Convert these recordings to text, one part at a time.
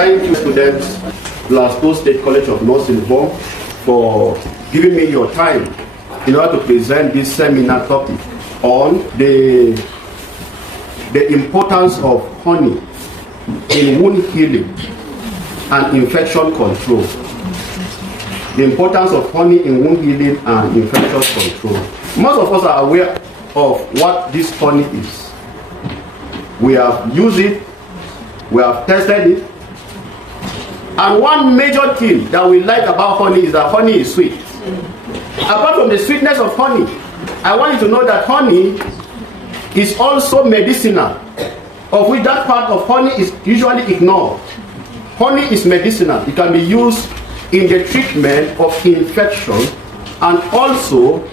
thank you, students, Glasgow State College of Nursing Home, for giving me your time in order to present this seminar topic on the importance of honey in wound healing and infection control. The importance of honey in wound healing and infection control. Most of us are aware of what this honey is. We have used it, we have tested it, and one major thing that we like about honey is that honey is sweet. Apart from the sweetness of honey, I want you to know that honey is also medicinal, of which that part of honey is usually ignored. Honey is medicinal. It can be used in the treatment of infection and also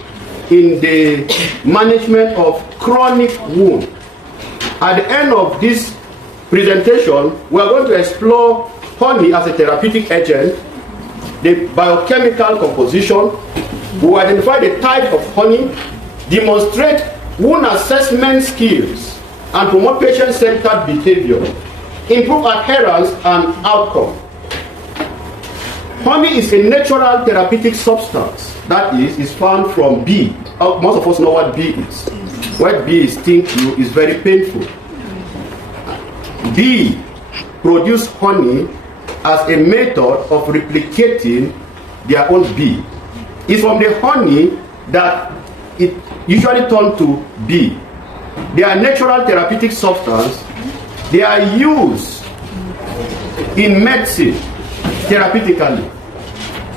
in the management of chronic wound. At the end of this presentation, we are going to explore honey as a therapeutic agent, the biochemical composition. We will identify the type of honey, demonstrate wound assessment skills, and promote patient-centered behavior, improve adherence and outcome. Honey is a natural therapeutic substance that is found from bee. Most of us know what bee is. What bees sting you is very painful. Bee produce honey as a method of replicating their own bee. It's from the honey that it usually turns to bee. They are natural therapeutic substance. They are used in medicine therapeutically.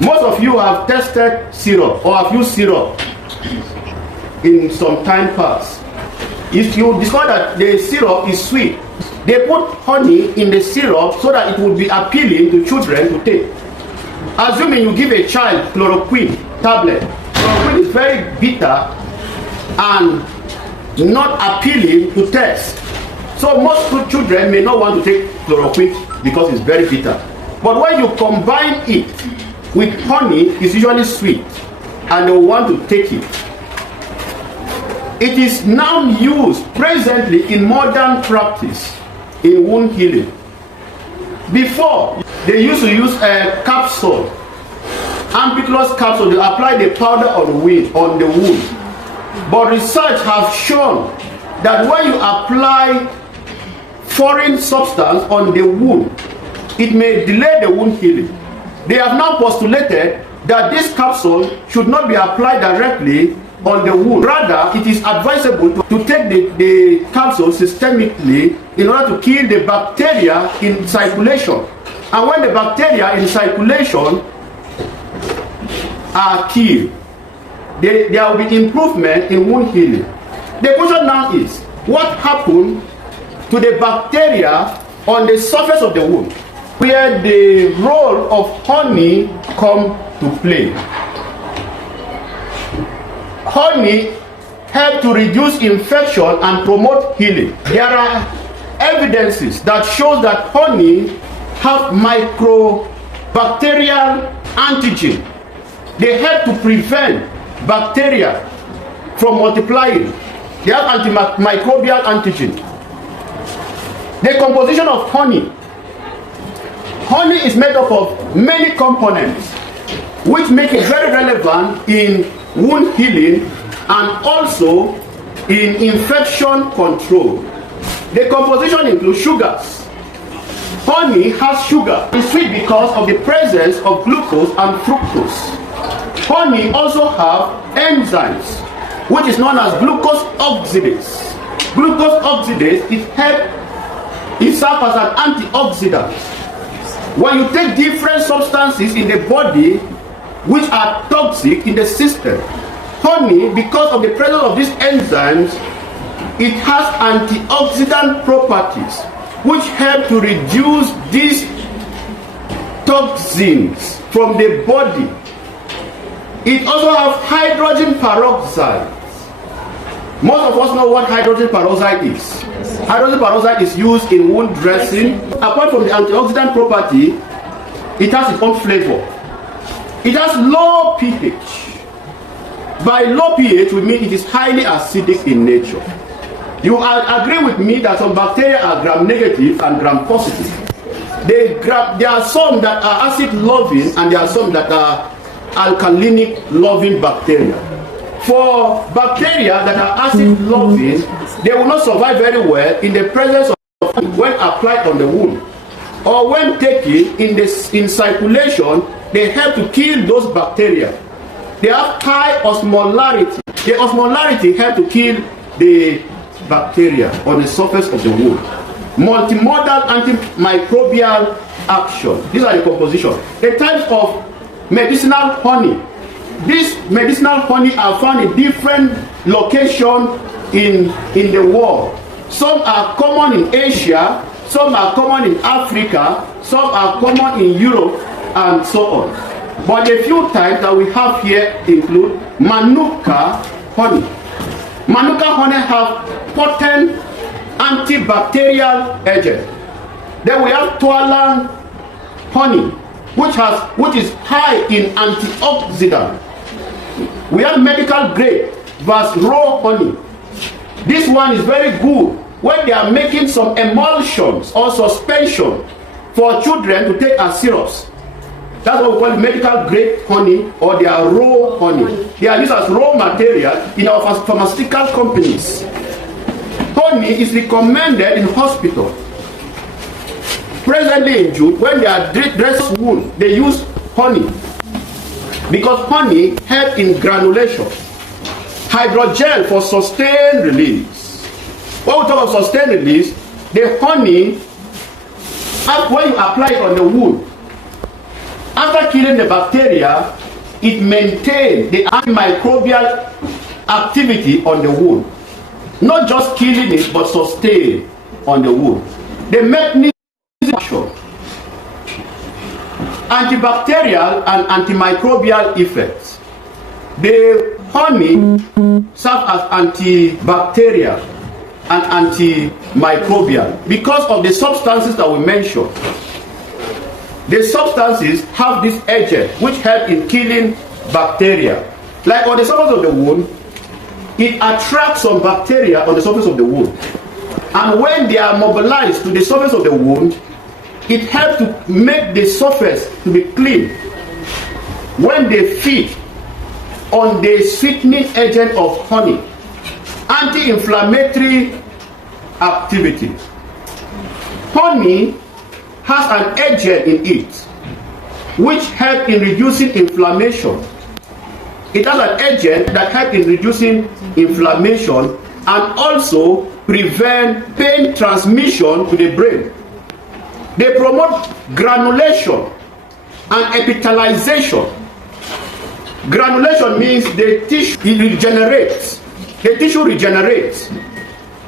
Most of you have tested syrup or have used syrup in some time past. If you discover that the syrup is sweet, they put honey in the syrup so that it would be appealing to children to take. Assuming you give a child chloroquine tablet, chloroquine is very bitter and not appealing to taste. So most children may not want to take chloroquine because it's very bitter. But when you combine it with honey, it's usually sweet and they will want to take it. It is now used presently in modern practice in wound healing. Before, they used to use a capsule, ampicillus capsule, to apply the powder on the wound. But research has shown that when you apply foreign substance on the wound, it may delay the wound healing. They have now postulated that this capsule should not be applied directly on the wound. Rather, it is advisable to take the capsule systemically in order to kill the bacteria in circulation. And when the bacteria in circulation are killed, there will be improvement in wound healing. The question now is, what happened to the bacteria on the surface of the wound, where the role of honey come to play? Honey helps to reduce infection and promote healing. There are evidences that shows that honey have microbacterial antigen. They help to prevent bacteria from multiplying. They have antimicrobial antigen. The composition of honey. Honey is made up of many components which make it very relevant in wound healing and also in infection control. The composition includes sugars. Honey has sugar. It's sweet because of the presence of glucose and fructose. Honey also have enzymes, which is known as glucose oxidase. Glucose oxidase, it serves as an antioxidant. When you take different substances in the body which are toxic in the system, honey, because of the presence of these enzymes, it has antioxidant properties which help to reduce these toxins from the body. It also has hydrogen peroxide. Most of us know what hydrogen peroxide is. Hydrogen peroxide is used in wound dressing. Apart from the antioxidant property, it has its own flavor. It has low pH. By low pH, we mean it is highly acidic in nature. You agree with me that some bacteria are gram-negative and gram-positive. there are some that are acid loving and there are some that are alkalinic loving bacteria. For bacteria that are acid loving, they will not survive very well in the presence of when applied on the wound, or when taken in circulation. They help to kill those bacteria. They have high osmolarity. The osmolarity helps to kill the bacteria on the surface of the wound. Multimodal antimicrobial action. These are the composition. The types of medicinal honey. These medicinal honey are found in different locations in the world. Some are common in Asia, some are common in Africa, some are common in Europe, and so on. But the few types that we have here include Manuka honey. Manuka honey have potent antibacterial agent. Then we have Tualang honey, which is high in antioxidant. We have medical grade Vas raw honey. This one is very good when they are making some emulsions or suspension for children to take as syrups. That's what we call medical grade honey, or they are raw honey. They are used as raw material in our pharmaceutical companies. Honey is recommended in hospital. Presently in June, when they are dressing wound, they use honey, because honey helps in granulation. Hydrogel for sustained release. When we talk of sustained release, the honey, when you apply it on the wound, after killing the bacteria, it maintains the antimicrobial activity on the wound. Not just killing it, but sustain on the wound. The mechanism of action, antibacterial and antimicrobial effects. The honey serves as antibacterial and antimicrobial because of the substances that we mentioned. The substances have this agent which help in killing bacteria. Like on the surface of the wound, it attracts some bacteria on the surface of the wound. And when they are mobilized to the surface of the wound, it helps to make the surface to be clean. When they feed on the sweetening agent of honey, anti-inflammatory activity. Honey has an agent in it which helps in reducing inflammation. It has an agent that helps in reducing inflammation and also prevent pain transmission to the brain. They promote granulation and epithelialization. Granulation means the tissue regenerates. The tissue regenerates.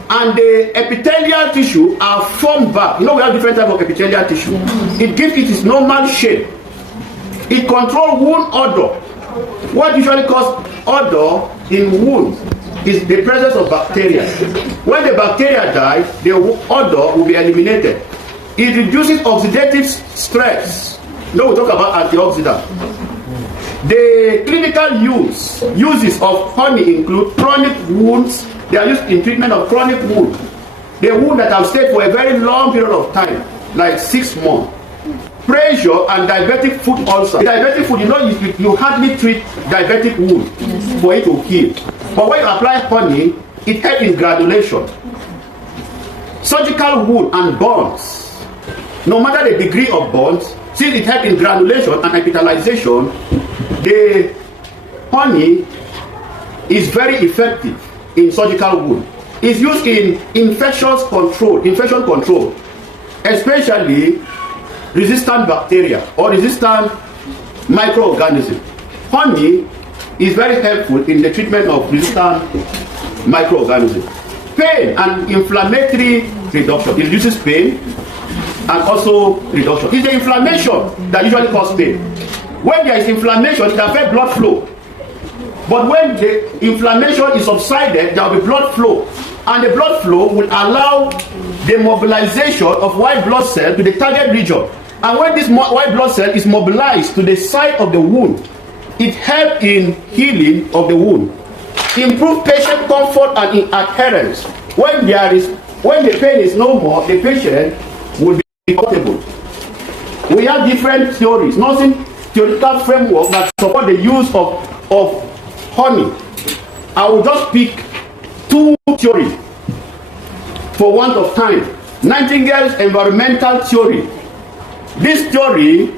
And the epithelial tissue are formed back. You know, we have different types of epithelial tissue. It gives it its normal shape. It controls wound odor. What usually causes odor in wounds is the presence of bacteria. When the bacteria die, the odor will be eliminated. It reduces oxidative stress. Now we talk about antioxidant. The clinical uses of honey include chronic wounds. They are used in treatment of chronic wounds. The wound that have stayed for a very long period of time, like 6 months. Pressure and diabetic foot ulcer. The diabetic foot, you hardly treat diabetic wound for it to heal. But when you apply honey, it helps in granulation. Surgical wound and burns. No matter the degree of burns, since it helps in granulation and epithelialization, the honey is very effective in surgical wound. It's used in infection control, especially resistant bacteria or resistant microorganisms. Honey is very helpful in the treatment of resistant microorganisms. Pain and inflammatory reduction. It reduces pain and also reduction. It's the inflammation that usually causes pain. When there is inflammation, it affects blood flow. But when the inflammation is subsided, there will be blood flow. And the blood flow will allow the mobilization of white blood cell to the target region. And when this white blood cell is mobilized to the site of the wound, it helps in healing of the wound. Improve patient comfort and adherence. When the pain is no more, the patient will be comfortable. We have different theories, nursing theoretical framework that support the use of honey. I will just pick two theories for want of time. Nightingale's environmental theory. This theory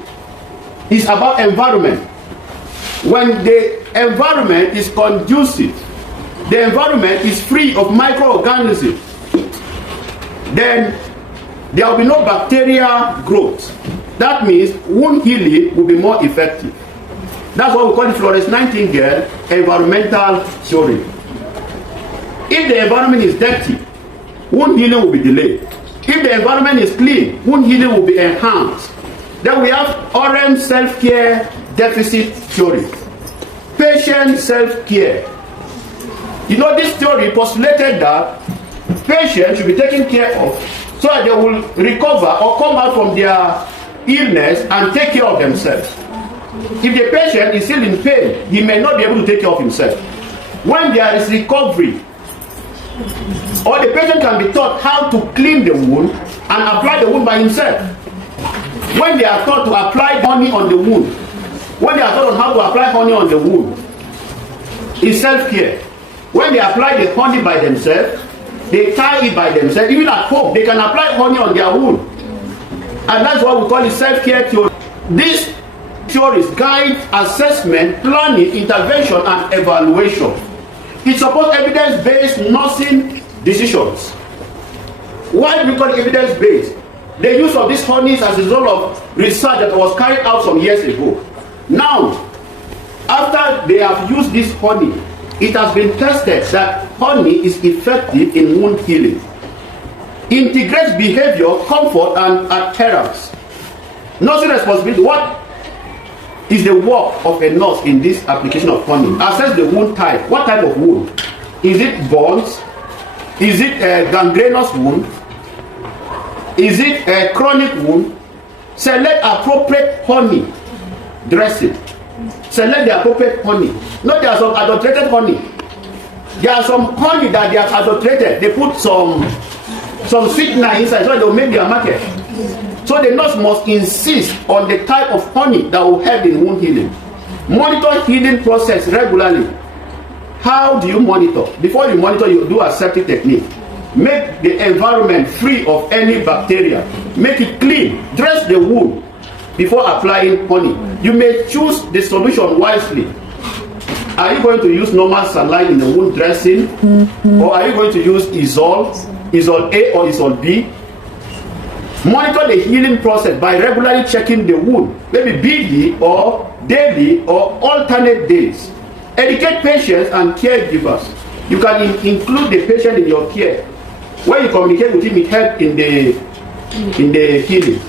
is about environment. When the environment is conducive, the environment is free of microorganisms, then there will be no bacterial growth. That means wound healing will be more effective. That's what we call the Florence Nightingale environmental theory. If the environment is dirty, wound healing will be delayed. If the environment is clean, wound healing will be enhanced. Then we have Oren self-care deficit theory. Patient self-care. You know, this theory postulated that patients should be taken care of so that they will recover or come out from their illness and take care of themselves. If the patient is still in pain, he may not be able to take care of himself. When there is recovery, or the patient can be taught how to clean the wound and apply the wound by himself. When they are taught to apply honey on the wound, when they are taught on how to apply honey on the wound, it's self-care. When they apply the honey by themselves, they tie it by themselves. Even at home, they can apply honey on their wound. And that's what we call the self-care theory. These theories guide assessment, planning, intervention, and evaluation. It supports evidence-based nursing decisions. Why do we call it evidence-based? The use of these honeys as a result of research that was carried out some years ago. Now, after they have used this honey, it has been tested that honey is effective in wound healing. Integrates behavior, comfort, and adherence. Nursing responsibility. What is the work of a nurse in this application of honey? Assess the wound type. What type of wound? Is it burns? Is it a gangrenous wound? Is it a chronic wound? Select appropriate honey dressing. Select the appropriate honey. Not there are some adulterated honey. There are some honey that they have adulterated. They put some sweetener inside so they will make their market. So the nurse must insist on the type of honey that will help in wound healing. Monitor healing process regularly. How do you monitor? Before you monitor, you do a septic technique. Make the environment free of any bacteria. Make it clean. Dress the wound before applying honey. You may choose the solution wisely. Are you going to use normal saline in the wound dressing? Or are you going to use Izol A or Izol B? Monitor the healing process by regularly checking the wound, maybe BD or daily or alternate days. Educate patients and caregivers. You can include the patient in your care. When you communicate with him, it helps in the healing.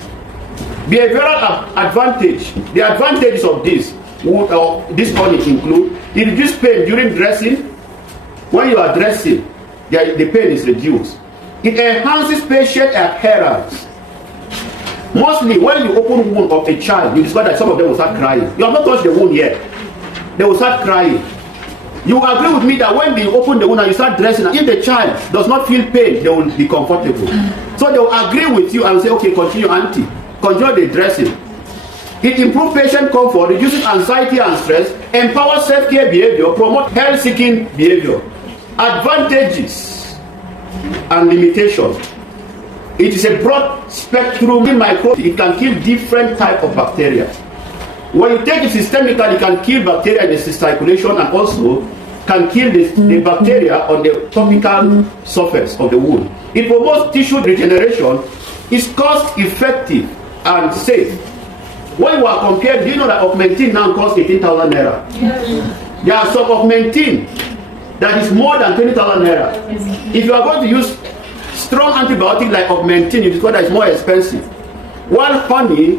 Behavioral advantage. The advantages of this honey include it reduces pain during dressing. When you are dressing, the pain is reduced. It enhances patient adherence. Mostly, when you open wound of a child, you discover that some of them will start crying. You have not touched the wound yet. They will start crying. You agree with me that when they open the wound and you start dressing, if the child does not feel pain, they will be comfortable. So they will agree with you and say, okay, continue, auntie. Continue the dressing. It improves patient comfort, reduces anxiety and stress, empowers self-care behavior, promotes health-seeking behavior. Advantages and limitations. It is a broad spectrum microbe. It can kill different types of bacteria. When you take it systemically, it can kill bacteria in the circulation and also can kill the bacteria on the topical surface of the wound. It promotes tissue regeneration. It's cost-effective and safe. When you are compared, do you know that Augmentin now costs 18,000 naira? Yes. There are some Augmentin that is more than 20,000 naira. Yes. If you are going to use strong antibiotic like Augmentin, you discover that it's more expensive. While honey,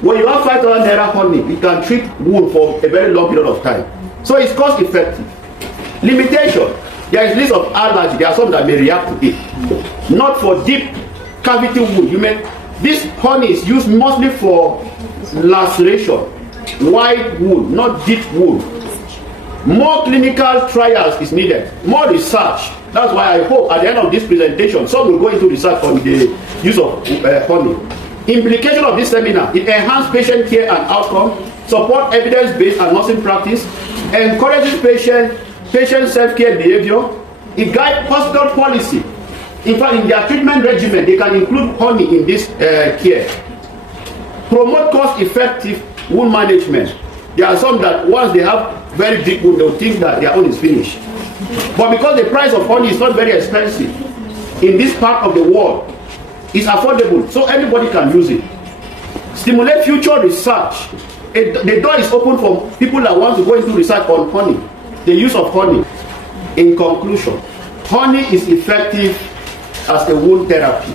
when you have 5,000 naira honey, it can treat wound for a very long period of time. So it's cost effective. Limitation. There is list of allergy. There are some that may react to it. Not for deep cavity wound. This honey is used mostly for laceration, wide wound, not deep wound. More clinical trials is needed. More research. That's why I hope at the end of this presentation, some will go into research on the use of honey. Implication of this seminar: it enhances patient care and outcome, support evidence-based and nursing practice, encourages patient self-care behavior, it guides hospital policy. In fact, in their treatment regimen, they can include honey in this care. Promote cost-effective wound management. There are some that once they have very big wound, they'll think that their own is finished. But because the price of honey is not very expensive in this part of the world, it's affordable, so anybody can use it. Stimulate future research. The door is open for people that want to go into research on honey, the use of honey. In conclusion, honey is effective as a wound therapy.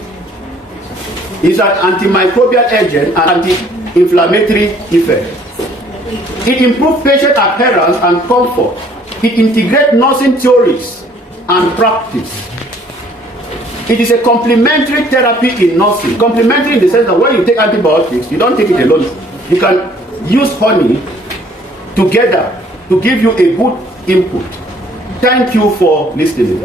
It's an antimicrobial agent and anti-inflammatory effect. It improves patient adherence and comfort. It integrates nursing theories and practice. It is a complementary therapy in nursing. Complementary in the sense that when you take antibiotics, you don't take it alone. You can use honey together to give you a good input. Thank you for listening.